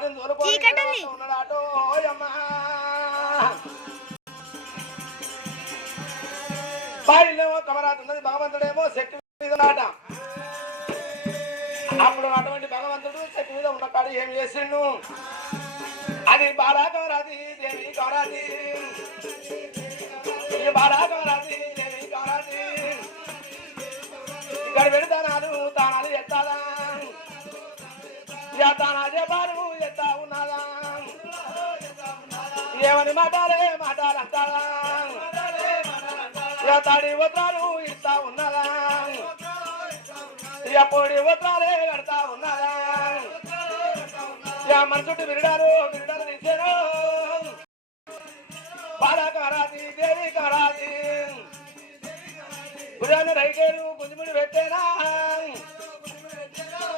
వాటిని తోలుకొని ఉన్నాడాటో అమ్మా బాయిలేమో కమరాత్ ఉన్నది భగవంతుడేమో చెట్టు మీద ఆట అప్పుడు అటువంటి భగవంతుడు చెట్టు మీద ఉన్న కాడు ఏం చేసిండు అది బాలా కమరాది దేవి కమరాది బాలా కమరాది దేవి కమరాది ఇక్కడ పెడతానాలు తానాలు ఎత్తాలా తానా చెప్పారు ఎత్తా ఉన్నాదా ఏమని మాటాలంటారా తాడి ఉత్తరాలు ఇస్తా ఉన్నదా పొడి ఉత్తరాలే కడతా ఉన్నదా మన చుట్టూ విరడారు తీసారు బాలా కమరాది దేవి కమరాది గుజాన్ని రైకేలు గుంజుముడి పెట్టేనా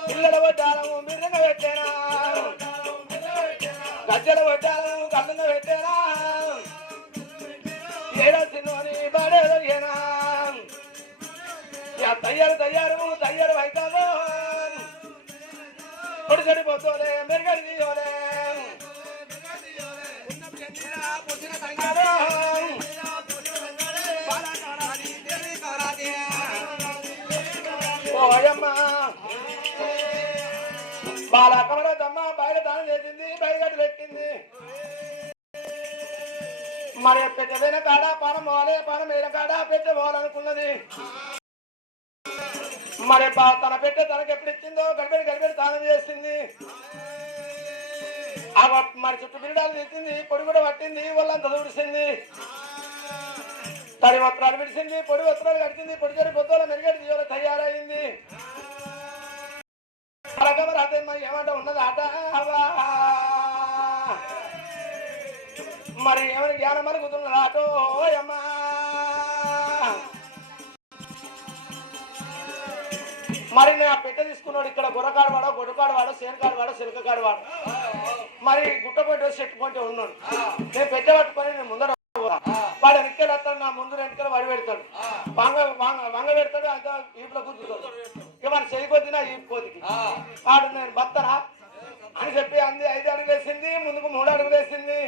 పిల్లల వడ్డాలము మిర్రంగా పెట్టేనా గజ్జల వడ్డాలము కళ్ళంగా పెట్టేనా ఏడా చిన్నోని బాడేనా తయ్యారు అవుతాదో పొడి చెడిపోతోలే మెరుగడి తీయోలే ఓయమ్మా బాలా కమరదమ్మ బయట దానం చేసింది బయటగడ్డలు ఎక్కింది మరి పెద్దదైన కాడ పానం పోవాలి పానం వేయన కాడ పెద్ద పోవాలనుకున్నది మరి తన పెట్టె తనకు ఎప్పుడు ఇచ్చిందో గడిపెడి దానం చేసింది మరి చుట్టూ బిడ్డలు తెచ్చింది పొడి కూడా పట్టింది వాళ్ళంతా దూడిసింది తడి వస్త్రాలు విడిచింది పొడి వస్త్రాలు కడిచింది పొడి చెడి పొద్దుల మెరుగడి తీయాలి తయారైంది ఏమంట ఉన్నది ఆట మరి ఏమైనా జ్ఞానం మరుగుతున్నది ఆటో అమ్మా మరి నేను ఆ పెట్టె తీసుకున్నాడు ఇక్కడ గుర్రకాడు వాడో గొడ్డకాడు వాడో సేనకాడు వాడో సిలకకాడు వాడు మరి గుట్టపోయి చెట్టు పోతే ఉన్నాడు నేను పెట్టె పట్టుకొని నేను ముందర వాడు వెనక్కి వస్తాడు నా ముందు వెనకాల వాడి పెడతాడు వంగ పెడతాడు అంతా ఈపులో కూర్చుంటాడు ఇక మన చెయ్యిపోతున్నా ఈపు కోతికి వాడు నేను బత్తనా అని చెప్పి 5 అడుగులు వేసింది ముందుకు 3 అడుగులు వేసింది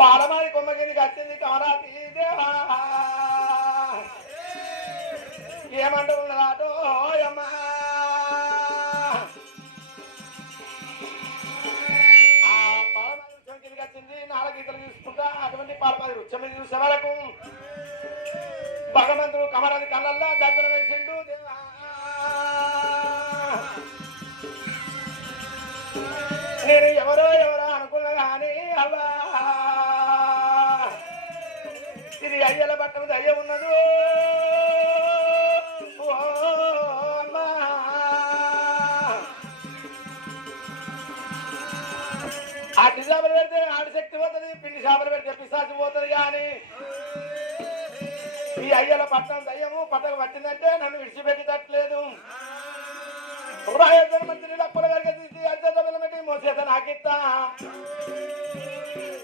పాలమారి కొమ్మగిరికి వచ్చింది కమరాతి దేవా ఏమంటూ ఉన్నదాటో అమ్మా వచ్చింది 4 గీతలు చూసుకుంటా అటువంటి పాలమారి వృక్షం మీద చూసే వరకు భగవంతుడు కమరాది కళ్ళల్లో దగ్గర వేసిండు దేవా నేను ఎవరో అనుకున్నా కానీ అవ్వా ఇది అయ్యల పట్టం దయ్య ఉన్నదు అట్టి చేపలు పెడితే ఆడి శక్తి పోతుంది పిండి చేపలు పెడితే పిశాచి పోతుంది కానీ ఈ అయ్యల పట్టణం దయ్యము పట్టకు పట్టిందంటే నన్ను విడిచిపెట్టేటట్లేదు మంత్రి డప్పుల గారికి తీసి అద్దె మోసేత నాకిస్తా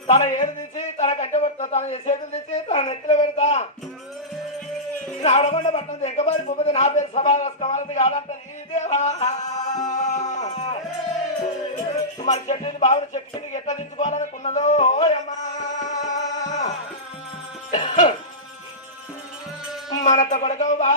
తన ఏరు తీసి తన కంటే పెడతా తన చేతులు తీసి తన నెత్తిలో పెడతా ఆడమండ పట్టణం ఎంకబారి పోతే నా పేరు సభావాలది కాదంటది దేవా మరి చెట్టుని బాగుడు చెట్టు కిందకి ఎట్లా దించుకోవాలనుకున్నదో అమ్మా మనతో కొడుకు బాబా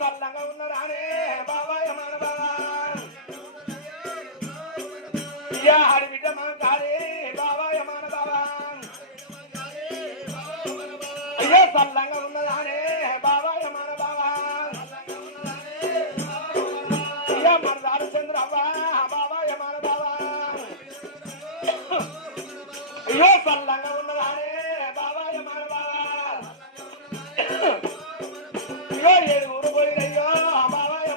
చల్లంగా ఉన్నారానే బాబాయ్ మన బాబా హరి బిడ్డ మన కారే బాబాయ్ మన బాబా అయ్యో చల్లంగా ఉన్నదానే బాబాయ్ మన బాబా అయ్యో మన రామచంద్ర అవ్వ బాబాయ్ మన బాబా అయ్యో చల్లంగా ఉన్నదానే బాబాయ్ మన బాబా అయ్యో 7 ఊరు పోయినయ్యో బాబాయ్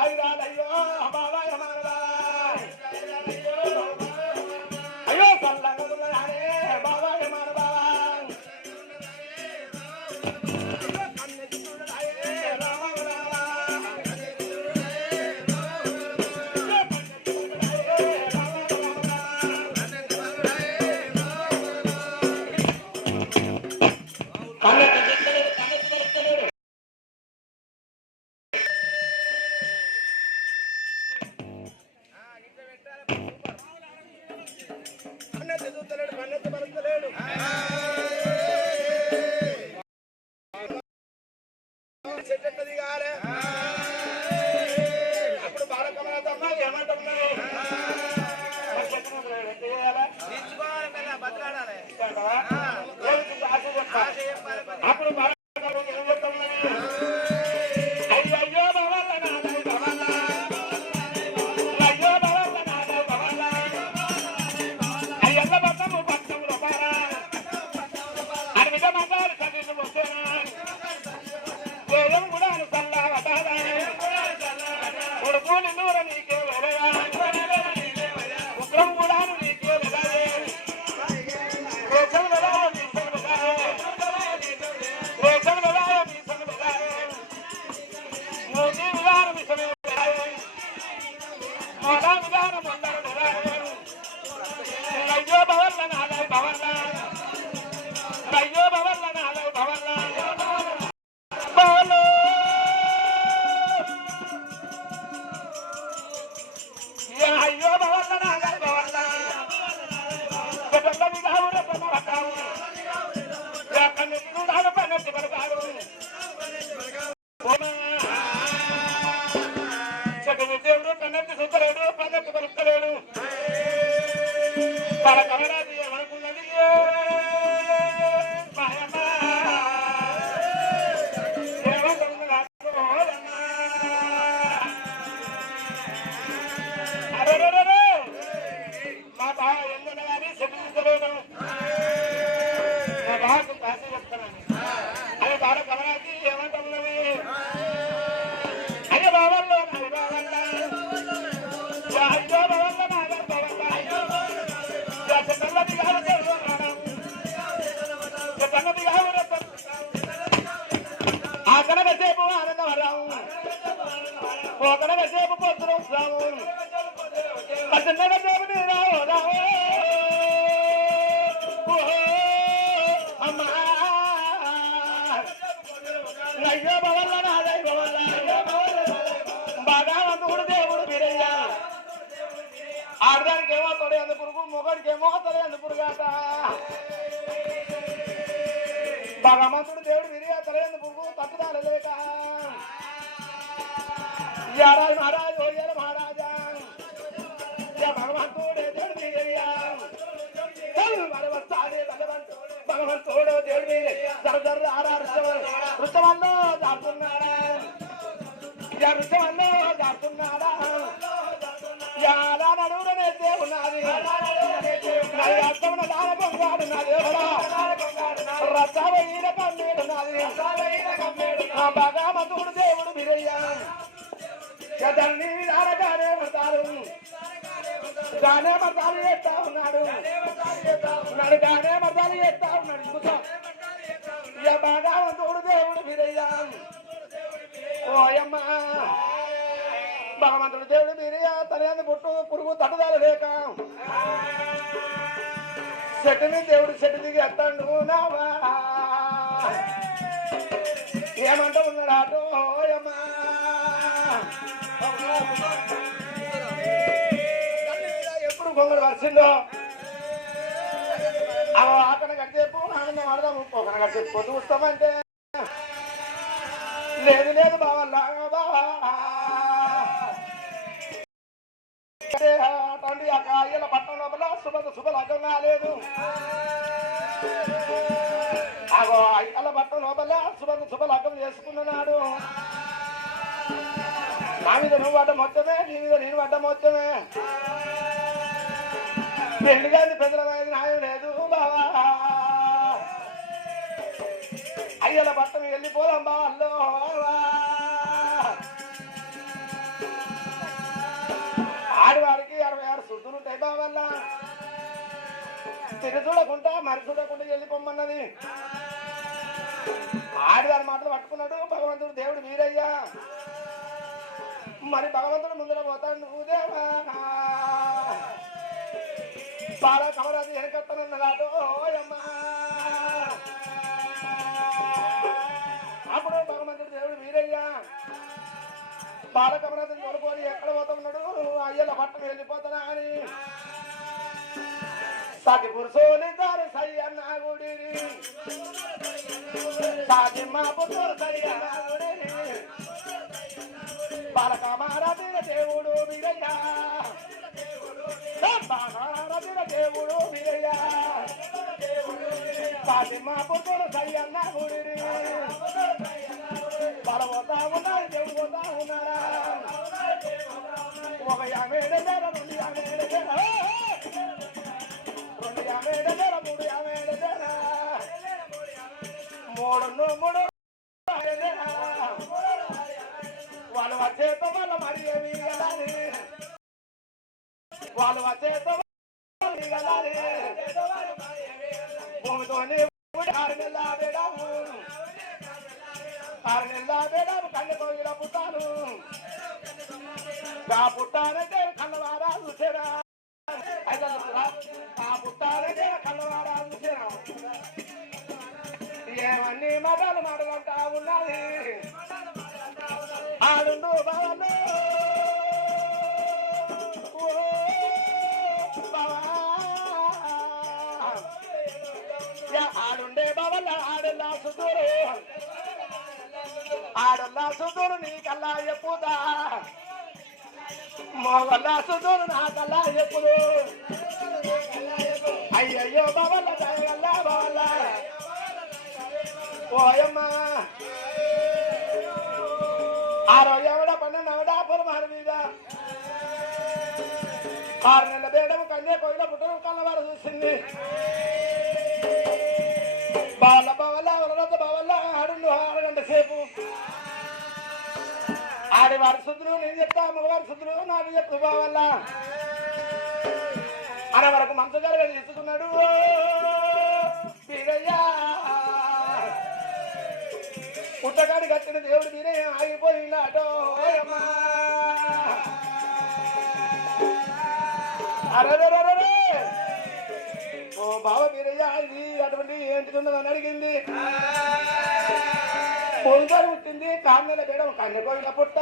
సాయిరాలయ్యో బాబా అయ్యో చల్లగదులే బాబా బాబా అప్పుడు అయ్యో బావల్ల నాదై బావల్ల అయ్యో బావల్ల నాదై బావల్ల అయ్యల్ల బతము పట్టముల పారా అడవిద మగారు సగిన వస్తేనా వేయం గుడాను సల్లావతారా కొడుకుని నూర నీకే వెలయా ఉగ్రం గుడాను నీకే వెలయే రేసం వెలయ మీసం వెలయే రేసం వెలయ మీసం వెలయే మోదీ విధానం మీసమే వెలయే మోడా విధానం మందర వెలయే అయ్యో బవల్ల నాలై బవల్ల అయ్యో బవల్ల నాలై బవల్ల బవల్ల అయ్యో బవల్ల నాలై బవల్ల పెద్దల విధానం పనవతావు యా కన్నెత్తి నుడాల పన్నెత్తి పరకాడు చక్కని దేవుడు కన్నెత్తి సుత్తలేడు పన్నెత్తి పలుకలేడు తన కమరాది ఏమనుకున్నది మా బావ ఎందుకు కానీ చెప్పించలేను మా బావకు కాశీ చెప్తున్నాను అది బాడ కమరాది ఏమంటున్నది అయ్య బావల్లో నాది బావల్ల అయ్యో బావల్ల నాది బావల్ల చెల్లది కాదు చెల్లది కాదు ఆ కనకసేపు ఆనందవరావు ఓ కనకసేపు పొద్దున రావు కన్నకసేపు రావు రావు అమ్మా అయ్యో బవల్ల నాదై బవల్ల బాగా అందుకుడు దేవుడు మీరయ్యా ఆడదానికి ఏమో తొడే అందు పురుగు మొగడికి ఏమో తొడే అందు పురుగాట భగవంతుడు దేవుడు విరిగా తొడే అందు పురుగు తట్టుదాలు లేక యారాజు మహారాజు ఓయ్యారు మహారాజా భగవంతుడే దేవుడు మీరయ్యా భగవంతుడు దేవుడు మీరే జర ఆరా రుచవల్లో దాటున్నాడా రుచవల్లో దాటున్నాడా యాలా నడువులనే దేవునాది అర్థమున దాన పొంగాడు నా దేవుడా రసవైన కమ్మేడు నాది భగవంతుడు దేవుడు బిరయ్యా దాన్ని దానగానే ఉంటారు గానే మతాలు చేస్తా ఉన్నాడు గానే మతాలు చేస్తా ఉన్నాడు భగవంతుడు దేవుడు బిరయ్యా ఓయమ్మా భగవంతుడు దేవుడు మీరియా తల్లి పుట్టు పురుగు తట్టుదల లేక చెట్టు మీద దేవుడు చెట్టు దిగి ఎత్తాడు నావా ఏమంటూ ఉన్నాడు అటో ఓయమ్మా ఎప్పుడు కొంగలు వచ్చిందో అతను గడిచేపు ఆనందం ఆడదాం ఒకన గడిచేపు పొద్దు వస్తామంటే లేదు లేదు బావల్లా బావా అటువంటి అయ్యల పట్టణం లోపల శుభలగ్గం కాలేదు అగో అయ్యల పట్టణం లోపల శుభలగ్గం చేసుకున్నాడు నా మీద నువ్వు అడ్డం మొత్తమే నీ మీద నేను అడ్డం మొత్తమే పెళ్లి గారి పెద్దలమైన న్యాయం లేదు బావా అయ్యల పట్టణం వెళ్ళిపోదాం బావల్లో తిరిగి చూడకుండా మరి చూడకుండా వెళ్ళిపోమన్నది. ఆడిదాని మాటలు పట్టుకున్నాడు భగవంతుడు. దేవుడు వీరయ్యా మరి భగవంతుడు ముందర పోతాడు. నువ్వు దేవా బాల కమరాజు వెనకత్తనున్నదాటో ఓయమ్మా. అప్పుడు భగవంతుడు దేవుడు వీరయ్యా బాలకమరాజుని కొనుక్కొని ఎక్కడ పోతున్నాడు. అయ్యల పట్టణం వెళ్ళిపోతానా అని సాటి పురుషోనిద్దరు సై అన్న గుడిని సాటి మా పురుషులు సై అన్న గుడిని బాలకమరాజుల దేవుడు వీరయ్యా బాలకమరాజుల దేవుడు వీరయ్యా సాటి మా పురుషులు సై అన్న గుడిని బాల పోతా ఉన్నారు దేవుడు పోతా ఉన్నారా. ఒక 50 జర 2 50 జర 2 50 జర 3 50 జర 3 వాళ్ళు వచ్చేతో వాళ్ళ మరి ఏమి వెళ్ళాలి. వాళ్ళు వచ్చేతో వెళ్ళాలి. భూమితోనే 6 నెలల బేడాము 6 నెలల బేడాము కళ్ళతో ఇలా పుట్టాను. ఆ పుట్టానంటే కళ్ళవారా చూసేరా. ఆ పుట్టానంటే కళ్ళవారా చూసేరా. ఏమన్నీ మాటలు మాటలంటా ఉన్నది. ఆడుండు బావలు ఆడుండే బావల ఆడల్లా సుదూరు ఆడల్లా సుదూరు నీకల్లా చెప్పుదా మోగల్లా సుదూరు నాకల్లా చెప్పుదు. అయ్యయ్యో బావల దయగల్లా బావల ఓయమ్మా 6 ఎవడ 12 ఎవడ పొలమారు మీద 6 నెలల బేడము కన్యా కోయిల పుట్టను కళ్ళవారు చూసింది. బావల బావల వరద బావల ఆడుండు 6 గంటల సేపు. ఆడివారి శుద్ధులు నేను చెప్తా మగవారి శుద్ధులు నాకు చెప్పు బావల్ల అనే వరకు మంచు గారు తీసుకున్నాడు. వీరయ్యా పుట్టగాడి కట్టిన దేవుడు మీరే ఆగిపోయినాడో అమ్మా. అరే ఓ బావ మీరయ్యా ఇది అటువంటి ఏంటిది ఉన్నదని అడిగింది. పొందరు పుట్టింది 4 నెలల బేడం కన్యకోయిన పుట్ట.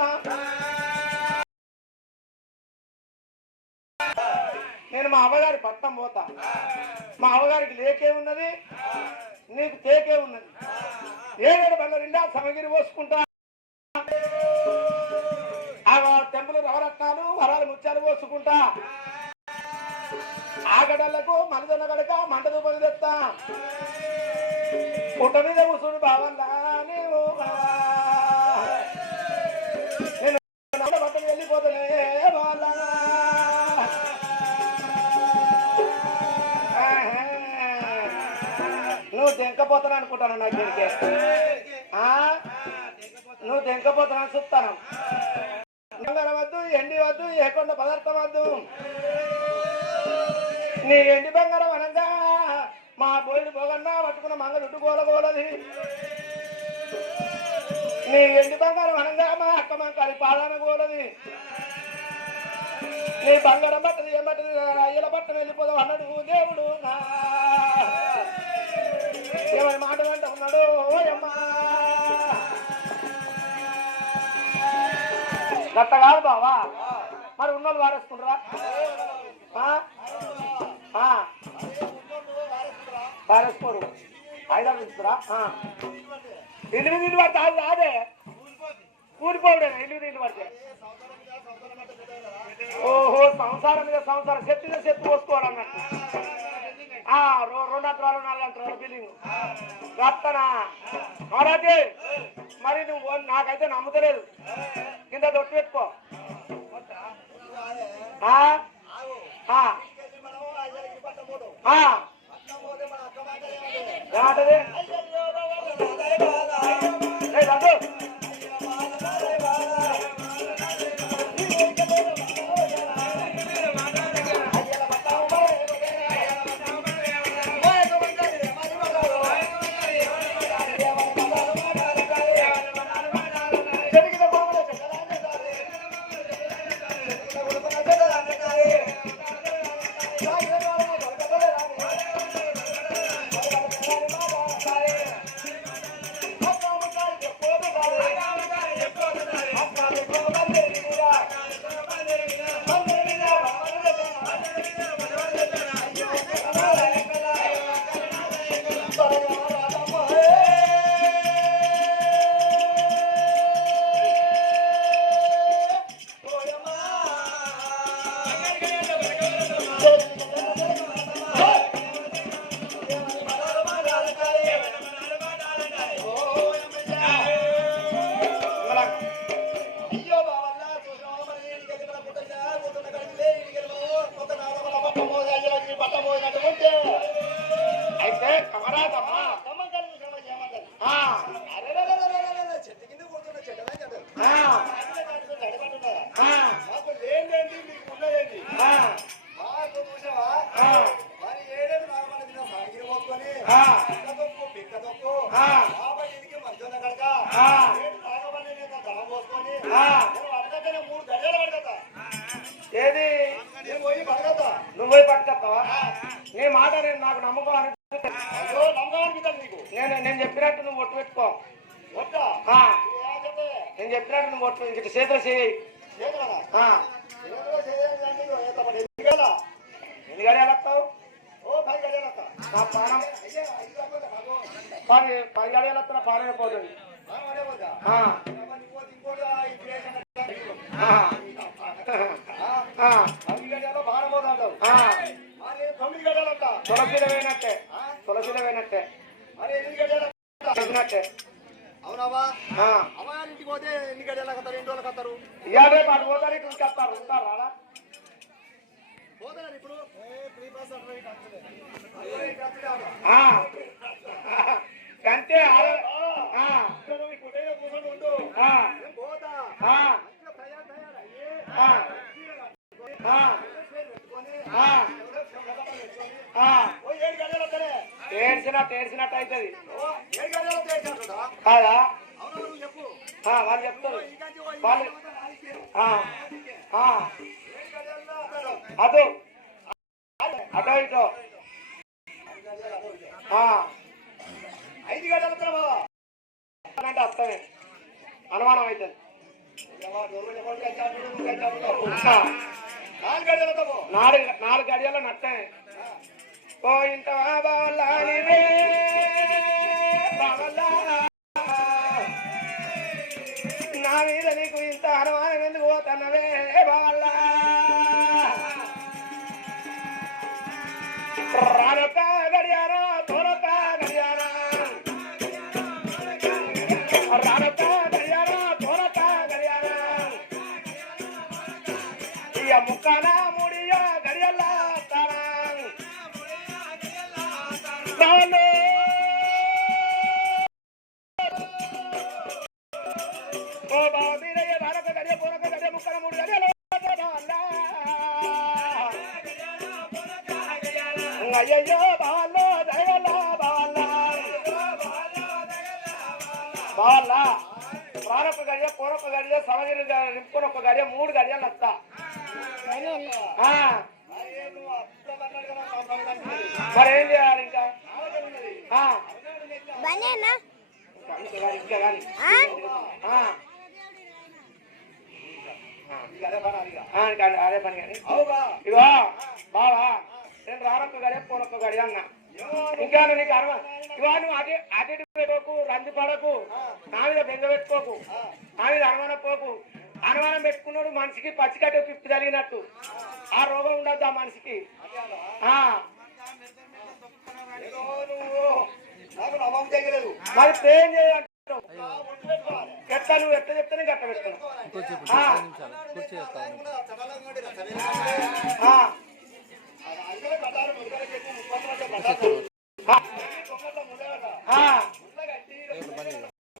నేను మా అవ్వగారి పట్టం పోతా. మా అవ్వగారికి లేకే ఉన్నది నీకు తేకే ఉన్నది. 7 బండ్ల నిండా సమగిరి పోసుకుంటా. ఆ టెంపుల్ నవరత్నాలు వరాలు ముత్యాలు పోసుకుంటా. ఆగడలకు మలదొన్న గడక మంట దూపలు తెస్తా. పుట్ట మీద కూర్చుని బావల్లా నేను బట్టలు వెళ్ళిపోతానే వాళ్ళ. నువ్వు దెంకపోతాను అనుకుంటాను. నాకు దీనికి నువ్వు దెంకపోతానని చూస్తాను. బంగారం వద్దు ఎండి వద్దు ఏకొండ పదార్థం వద్దు. నీ ఎండి బంగారం అనగా మా బోయిని పోగన్నా పట్టుకున్న మంగ చుట్టు గోలగోలది. నీ ఎండి బంగారం అనగా మా అక్క మంకాలి పాదాన గోలది. నీ బంగారం బట్టది ఏం బట్టది అయ్యల బట్ట వెళ్ళిపోదాం అన్నాడు దేవుడు. ఏమని మాట వెంట ఉన్నాడు ఓయమ్మా. గట్ట కాదు బావా మరి ఉన్నోళ్ళు వారేసుకుంటారా? వారేసుకోరు ఐదా చూస్తారా? ఇల్లు నీళ్ళు పడితే అది రాదే కూలిపోవడే ఇల్లు నీళ్ళు పడితే. ఓహో సంసారం మీద సంసారం చెత్త మీద చెత్త పోసుకోవాలన్నట్టు. 2 అంతరాలు 4 అంతరాలు బిల్డింగ్ వస్తానా మహారాజే. మరి నువ్వు నాకైతే నమ్ముతలేదు. కింద దొట్టు పెట్టుకో. ఏమంటది ఏది నువ్వు పోయి పట్టుకొస్తావా? నీ మాట నేను నాకు నమ్మకం అనిపిస్తుంది. నేను చెప్పినట్టు నువ్వు ఒట్టు పెట్టుకో. నేను చెప్పినట్టు నువ్వు ఒట్టు ఇంక చేతులు చేయి. ఎన్ని గడియాలు వస్తావు? నా పానం 10 గడియాలు వస్తున్నా పానం అయిపోతుంది. తులసిలమైనట్టే అవునవా? అమ్మాయింటికి పోతే ఎన్ని గడియాలు కత్తారు? 2 రోజులు కత్తారు. ఇవాళ పాటు పోతారు, ఇటు ఉంటారు. ఉంటారా పోతారు ఇప్పుడు? కంటే ఏడ్చినట్టు అవుతుంది కాదా? వాళ్ళు చెప్తారు. వాళ్ళు అదో అటో ఇటో 5 గడియాలు అంటే అర్థమే అనుమానం అవుతుంది. 4 గడియాలు నట్టే. ఓ ఇంత బావలానివే బావలా, నా మీద నీకు ఇంత అనుమానం ఎందుకు పోతున్నవే బావలా? రానొక్క గడియార తోరొక్క గడియార, రానొక్క గడియార తోరొక్క గడియార, ఇయ ముక్కన ముడియ గడియల్ల తారా బావలో. ఓ బావ మీరయ్య రానొక్క గడియ తోరొక్క గడియ ముక్కన 3 గడియలు అయ్యో బావల్లో దయగల బావల్లా బావల్లా. ప్రారొక్క గడియ పూరొక్క గడియ సవగిరి నింపుకొని 1 గడియ 3 గడియాలు వస్తా. మరి ఏం చేయాలి ఇంకా? ఇంకా కానీ అదే పని కానీ ఇగో బావా, నేను రానొక్క గడియ పూరొక్క గడియ అన్నా. ఇంకా నీకు ఇవా నువ్వు అటు పెట్టుకోకు, రంది పడకు, నా మీద బెంగ పెట్టుకోకు, నా మీద అనుమానం పోకు. అనుమానం పెట్టుకున్నాడు మనిషికి పచ్చికట్టే పిప్పి కలిగినట్టు. ఆ రోగం ఉండద్దు ఆ మనిషికి. మరి ఏం చేయాలంటావు? ఎట్లా నువ్వు ఎట్లా చెప్తే గట్ట పెట్టుకున్నావు.